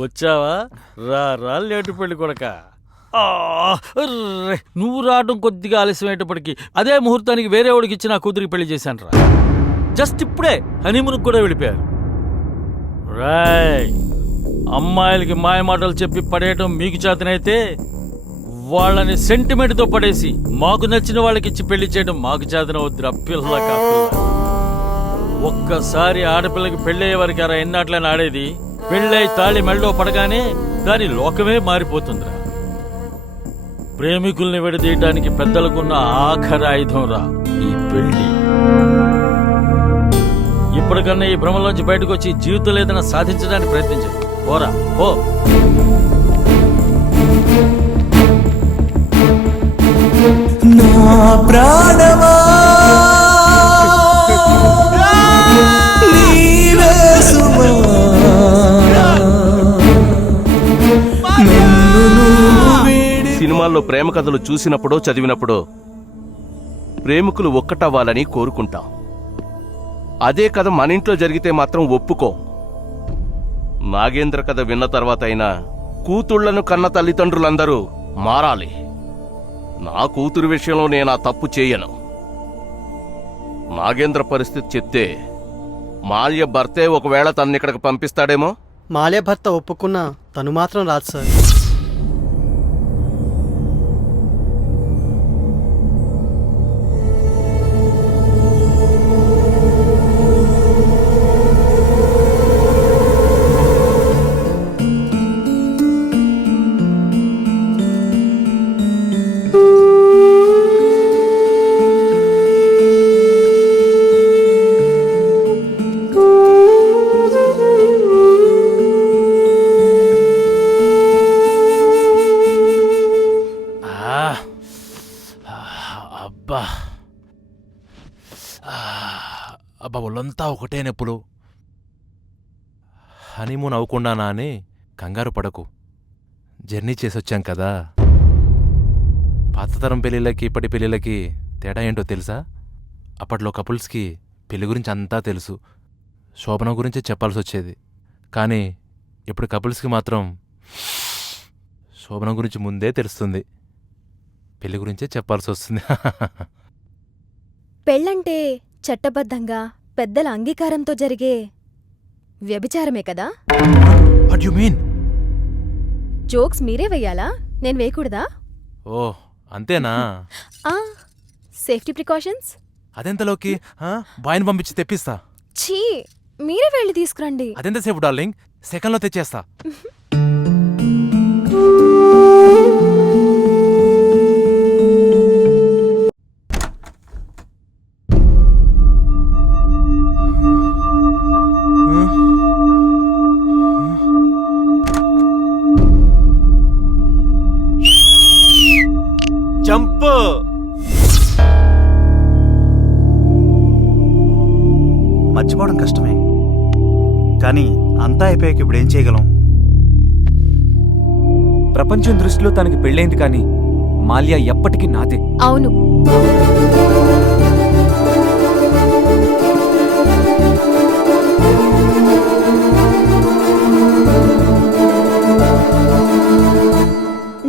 వచ్చావా? రా రా లేటు పెళ్ళి కొడక. నువ్వు రావడం కొద్దిగా ఆలస్యమయ్యేటప్పటికి అదే ముహూర్తానికి వేరే వాడికి ఇచ్చి నా కూతురికి పెళ్లి చేశాను రా. జస్ట్ ఇప్పుడే హనీమూన్కి కూడా వెళ్ళిపోయారు. రాయ్, అమ్మాయిలకి మాయ మాటలు చెప్పి పడేయటం మీకు చేతనైతే వాళ్ళని సెంటిమెంట్తో పడేసి మాకు నచ్చిన వాళ్ళకి ఇచ్చి పెళ్లి చేయడం మాకు చేతనవుద్దిరా పిల్ల కాపిల్ల. ఒక్కసారి ఆడపిల్లకి పెళ్ళయ్యే వరకు అరా ఎన్నాట్లని ఆడేది. పెళ్ళై తాళి మెళ్ళో పడగానే దాని లోకమే మారిపోతుందిరా. ప్రేమికుల్ని విడదీయటానికి పెద్దలకున్న ఆఖరి ఆయుధం రా ఈ పెళ్లి. ఇప్పటికన్నా ఈ భ్రమలోంచి బయటకు వచ్చి జీవితంలో ఏదైనా సాధించడానికి ప్రయత్నించండి. పోరా పో. నా ప్రాణమా సినిమాల్లో ప్రేమ కథలు చూసినప్పుడో చదివినప్పుడో ప్రేమికులు ఒక్కటవ్వాలని కోరుకుంటాం. అదే కథ మన ఇంట్లో జరిగితే మాత్రం ఒప్పుకో. నాగేంద్ర కథ విన్న తర్వాత అయినా కూతుళ్లను కన్న తల్లిదండ్రులందరూ మారాలి. నా కూతురు విషయంలో నేను ఆ తప్పు చేయను. నాగేంద్ర పరిస్థితి చెప్తే మాల్య భర్తే ఒకవేళ తన్నిక్కడికి పంపిస్తాడేమో. మాల్య భర్త ఒప్పుకున్నా తను మాత్రం రాదు సార్. అబ్బా ఒళ్ళంతా ఒకటే నొప్పులు. హనీమూన్ అవ్వకుండానా అని కంగారు పడకు. జర్నీ చేసొచ్చాం కదా. పాతతరం పెళ్ళిళ్ళకి ఇప్పటి పెళ్ళిళ్ళకి తేడా ఏంటో తెలుసా? అప్పట్లో కపుల్స్కి పెళ్లి గురించి అంతా తెలుసు, శోభనం గురించే చెప్పాల్సి వచ్చేది. కానీ ఇప్పుడు కపుల్స్కి మాత్రం శోభనం గురించి ముందే తెలుస్తుంది, పెళ్లి గురించే చెప్పాల్సి వస్తుంది. పెళ్ళంటే చట్టబద్ధంగా పెద్దల అంగీకారంతో జరిగే వ్యభిచారమే కదా? What you mean? జోక్స్ మీరే వెయ్యాలా, నేను వేయకూడదా? ఓ అంతేనా? ఆ సేఫ్టీ ప్రికాషన్స్. అదెంతలోకి బాయ్ని పంపించి తెప్పిస్తా. ఛీ, మీరే వెళ్ళి తీసుకురండి. అదెంతసేపు డార్లింగ్, సెకండ్లో తెచ్చేస్తా. జంప్. మర్చిపోవడం కష్టమే, కానీ అంతా అయిపోయాక ఇప్పుడు ఏం చేయగలం? ప్రపంచం దృష్టిలో తనకి పెళ్ళైంది, కానీ మాల్యా ఎప్పటికీ నాదే. అవును,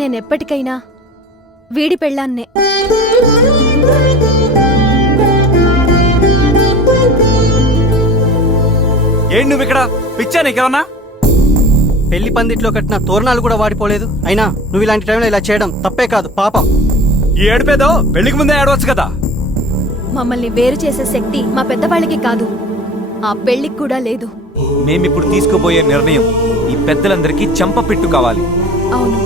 నేనెప్పటికైనా వీడి పెళ్ళాన్నే. ఏంటి నువ్వు ఇక్కడ? పిచ్చా నీకేమన్నా? పెళ్లి పందిట్లో కట్టిన తోరణాలు కూడా వాడిపోలేదు. అయినా నువ్వు ఇలాంటి టైంలో ఇలా చేయడం తప్పే కాదు, పాపం. ఈ ఏడిపేదో పెళ్లికి ముందే ఏడవచ్చు కదా. మమ్మల్ని వేరు చేసే శక్తి మా పెద్దవాళ్ళకి కాదు, ఆ పెళ్లికి కూడా లేదు. మేమిప్పుడు తీసుకోబోయే నిర్ణయం ఈ పెద్దలందరికీ చెంపపెట్టు కావాలి. అవును,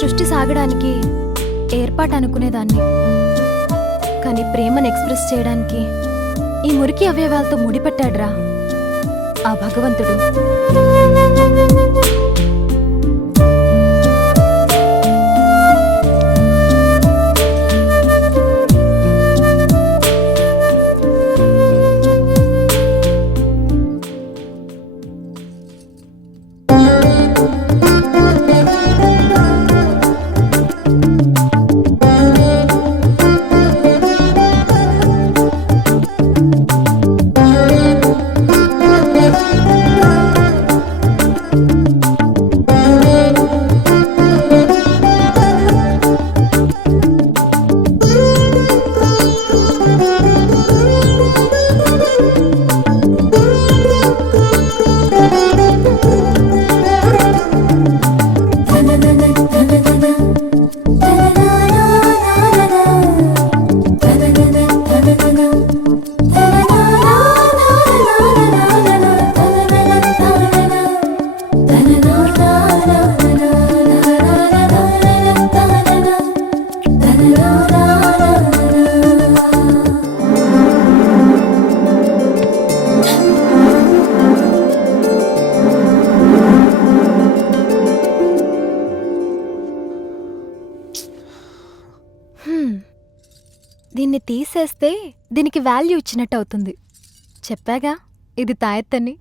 సృష్టి సాగడానికి ఏర్పాటు అనుకునేదాన్ని. కానీ ప్రేమను ఎక్స్ప్రెస్ చేయడానికి ఈ మురికి అవయవాలతో ముడిపెట్టాడ్రా ఆ భగవంతుడు. దీన్ని తీసేస్తే దీనికి వాల్యూ ఇచ్చినట్టు అవుతుంది. చెప్పాగా ఇది తాయెత్తని.